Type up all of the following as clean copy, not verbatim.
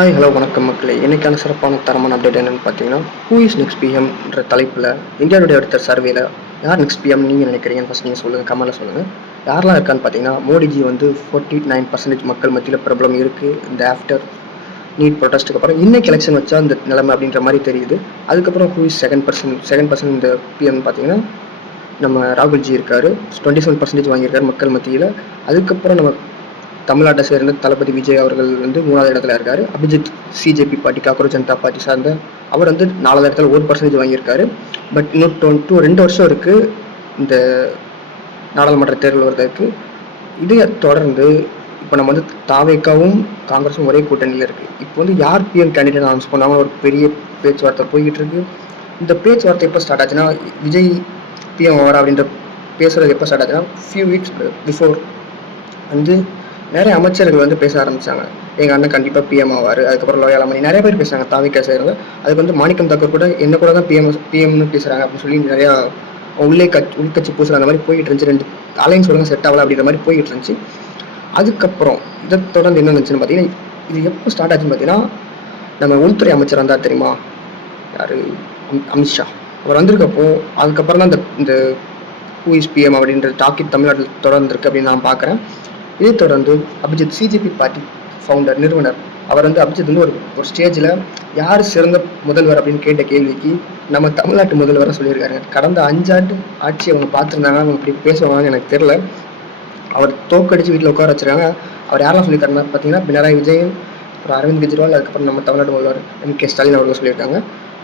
Hi hello வணக்கம் மக்களே. இன்னைக்கான சிறப்பான தரமான அப்டேட் என்னன்னு பார்த்தீங்கன்னா, ஹூ இஸ் நெக்ஸ்ட் பிஎம்ன்ற தலைப்பில் இந்தியாவுடைய அடுத்த சர்வேல யார் நெக்ஸ்ட் பிஎம் நீங்கள் நினைக்கிறீங்கன்னு ஃபஸ்ட் நீங்கள் சொல்லுங்கள், கமெண்ட்டில் சொல்லுங்கள். யாரெல்லாம் இருக்கான்னு பார்த்தீங்கன்னா, மோடிஜி வந்து 49% மக்கள் மத்தியில் பிரபலம் இருக்குது. இந்த ஆஃப்டர் நீட் ப்ரொட்டஸ்ட்டுக்கு அப்புறம் இன்னைக்கு எலெக்ஷன் வச்சா இந்த நிலைமை அப்படின்ற மாதிரி தெரியுது. அதுக்கப்புறம் ஹூ இஸ் செகண்ட் பர்சன் இந்த பிஎம் பார்த்தீங்கன்னா நம்ம ராகுல்ஜி இருக்கார். 27% வாங்கியிருக்காரு மக்கள் மத்தியில். அதுக்கப்புறம் நம்ம தமிழ்நாட்டை சேர்ந்த தளபதி விஜய் அவர்கள் வந்து 3வது இடத்துல இருக்காரு. Abhijit CJP party, cockroach Janata party சார்ந்த அவர் வந்து 4வது இடத்துல 1% வாங்கியிருக்காரு. பட் இன்னும் 2 வருஷம் இருக்கு இந்த நாடாளுமன்ற தேர்தல் வருவதற்கு. இதை தொடர்ந்து இப்போ நம்ம வந்து தாவேக்காவும் காங்கிரஸும் ஒரே கூட்டணியில் இருக்கு. இப்போ வந்து யார் பிஎம் கேண்டிடேட் அனௌன்ஸ் பண்ணாம ஒரு பெரிய பேச்சுவார்த்தை போய்கிட்டு இருக்கு. இந்த பேச்சுவார்த்தை எப்போ ஸ்டார்ட் ஆச்சுன்னா, விஜய் பிஎம் ஆவார் அப்படின்ற பேசுறது எப்போ ஸ்டார்ட் ஆச்சுன்னா, ஃபியூ வீக்ஸ் பிஃபோர் வந்து நிறைய அமைச்சர்கள் வந்து பேச ஆரம்பிச்சாங்க. எங்கள் அண்ணன் கண்டிப்பாக பிஎம் ஆவார். அதுக்கப்புறம் லோயாலமணி நிறைய பேர் பேசுகிறாங்க தாவிக சேர்ந்து. அதுக்கு வந்து மாணிக்கம் தாக்கூர் கூட என்ன கூட தான் பிஎம்னு பேசுகிறாங்க அப்படின்னு சொல்லி நிறையா உள்கட்சி பூசல் அந்த மாதிரி போயிட்டு இருந்துச்சு. 2 அலைன்ஸ் ஒழுங்காக செட் ஆகல அப்படின்ற மாதிரி போயிட்டு இருந்துச்சு. அதுக்கப்புறம் இதை தொடர்ந்து என்ன இருந்துச்சுன்னு பார்த்தீங்கன்னா, இது எப்போ ஸ்டார்ட் ஆச்சுன்னு பார்த்தீங்கன்னா, நம்ம உள்துறை அமைச்சர் வந்தார் தெரியுமா, யார், அமித்ஷா. அவர் வந்திருக்கப்போ அதுக்கப்புறம் தான் இந்த ஹூ இஸ் பிஎம் அப்படின்ற டாக்கெட் தமிழ்நாட்டில் தொடர்ந்து இருக்கு அப்படின்னு நான் பார்க்குறேன். இதை தொடர்ந்து அபிஜித் சிஜேபி பார்ட்டி ஃபவுண்டர் நிறுவனர் அவர் வந்து அபிஜித் வந்து ஒரு ஸ்டேஜில் யார் சிறந்த முதல்வர் அப்படின்னு கேட்ட கேள்விக்கு நம்ம தமிழ்நாட்டு முதல்வரை சொல்லியிருக்காரு. கடந்த 5 ஆண்டு ஆட்சி அவங்க பார்த்துருந்தாங்க, அவங்க இப்படி பேசுவாங்கன்னு எனக்கு தெரியல. அவர் தோக்கடிச்சு வீட்டில் உட்கார வச்சுருக்காங்க. அவர் யாரெல்லாம் சொல்லியிருக்காருன்னா பார்த்தீங்கன்னா, பினராயி விஜயன், அப்புறம் அரவிந்த் கெஜ்ரிவால், அதுக்கப்புறம் நம்ம தமிழ்நாட்டு முதல்வர் எம்.கே. ஸ்டாலின் அவர்கள் சொல்லியிருக்காங்க.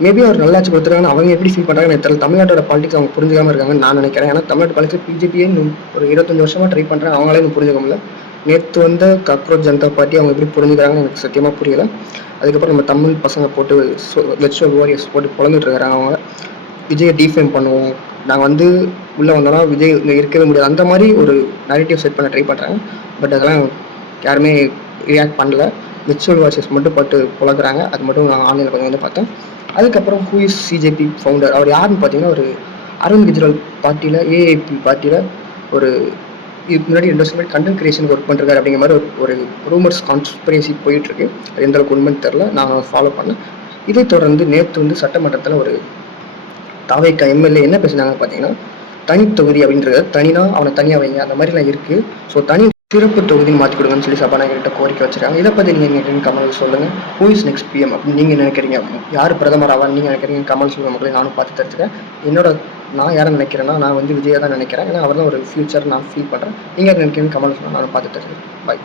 மேபி அவர் நல்லாட்சி கொடுத்துருக்காங்க. அவங்க எப்படி ஃபீல் பண்ணுறாங்க எனக்கு தெரியல. தமிழ்நாட்டோட பாலிடிக்ஸ் அவங்க புரிஞ்சுக்காமல் இருக்காங்கன்னு நான் நினைக்கிறேன். ஏன்னா தமிழ்நாட்டு பாலிடிக்ஸ் பிஜேபியே ஒரு 25 வருஷமாக ட்ரை பண்ணுறாங்க. அவங்களே இன்னும் புரிஞ்சுக்க முடியல. நேற்று வந்த காக்ரோச் ஜனதா பார்ட்டி அவங்க எப்படி புரிஞ்சுக்கிறாங்கன்னு எனக்கு சத்தியமாக புரியல. அதுக்கப்புறம் நம்ம தமிழ் பசங்க போட்டு வெர்ச்சுவல் வாரியர்ஸ் போட்டு குழந்துட்டு இருக்கிறாங்க. அவங்க விஜயை டிஃபேம் பண்ணுவோம், நாங்கள் வந்து உள்ளே வந்தோம்னா விஜய் இருக்கவே முடியாது, அந்த மாதிரி ஒரு நரேட்டிவ் செட் பண்ண ட்ரை பண்ணுறாங்க. பட் அதெல்லாம் யாருமே ரியாக்ட் பண்ணல. வெர்ச்சுவல் வாரியர்ஸ் மட்டும் போட்டு புழக்கிறாங்க. அது மட்டும் நான் ஆன்லைனில் கொஞ்சம் வந்து பார்த்தேன். அதுக்கப்புறம் ஹூ இஸ் சிஜேபி ஃபவுண்டர் அவர் யாருன்னு பார்த்தீங்கன்னா, ஒரு அரவிந்த் கெஜ்ரிவால் பார்ட்டியில், ஏஏபி பார்ட்டியில் ஒரு இதுக்கு முன்னாடி 2 வருஷம் கண்டென்ட் கிரியேஷனுக்கு ஒர்க் பண்ணுறாரு அப்படிங்கிற மாதிரி ஒரு ரூமர்ஸ் கான்ஸ்பிரசி போயிட்டுருக்கு. அது எந்த அளவுக்கு உண்மைன்னு தெரில, நான் ஃபாலோ பண்ணேன். இதை தொடர்ந்து நேற்று வந்து சட்டமன்றத்தில் ஒரு தாவேக்கா எம்எல்ஏ என்ன பேசுனாங்க பார்த்தீங்கன்னா, தனி தொகுதி அப்படின்றத தனினா அவனை தனியாக வைங்க அந்த மாதிரிலாம் இருக்குது. ஸோ தனி சிறப்பு தொகுதின்னு மாற்றி கொடுங்கன்னு சொல்லி சபாநாயகர்கிட்ட கோரிக்கை வச்சுருக்காங்க. இதை பற்றி நீங்கள் நினைக்கிறீங்க கமல் சொல்லுங்கள். ஹூ இஸ் நெக்ஸ்ட் பிஎம் அப்படின்னு நீங்கள் நினைக்கிறீங்க? யார் பிரதமர் ஆவான்னு நீங்கள் நினைக்கிறீங்க? கமல் சொல்லுங்கள் மக்களே, நானும் பார்த்து தெரிஞ்சுக்கேன். நான் யாரை நினைக்கிறேன்னா, நான் வந்து விஜயை தான் நினைக்கிறேன். ஏன்னா அவர் தான் ஒரு ஃபியூச்சர் நான் ஃபீல் பண்ணுறேன். நீங்கள் நினைக்கிறீங்க கமல் சொல்லுங்கள், நானும் பார்த்து தெரிஞ்சுக்கேன். பாய்.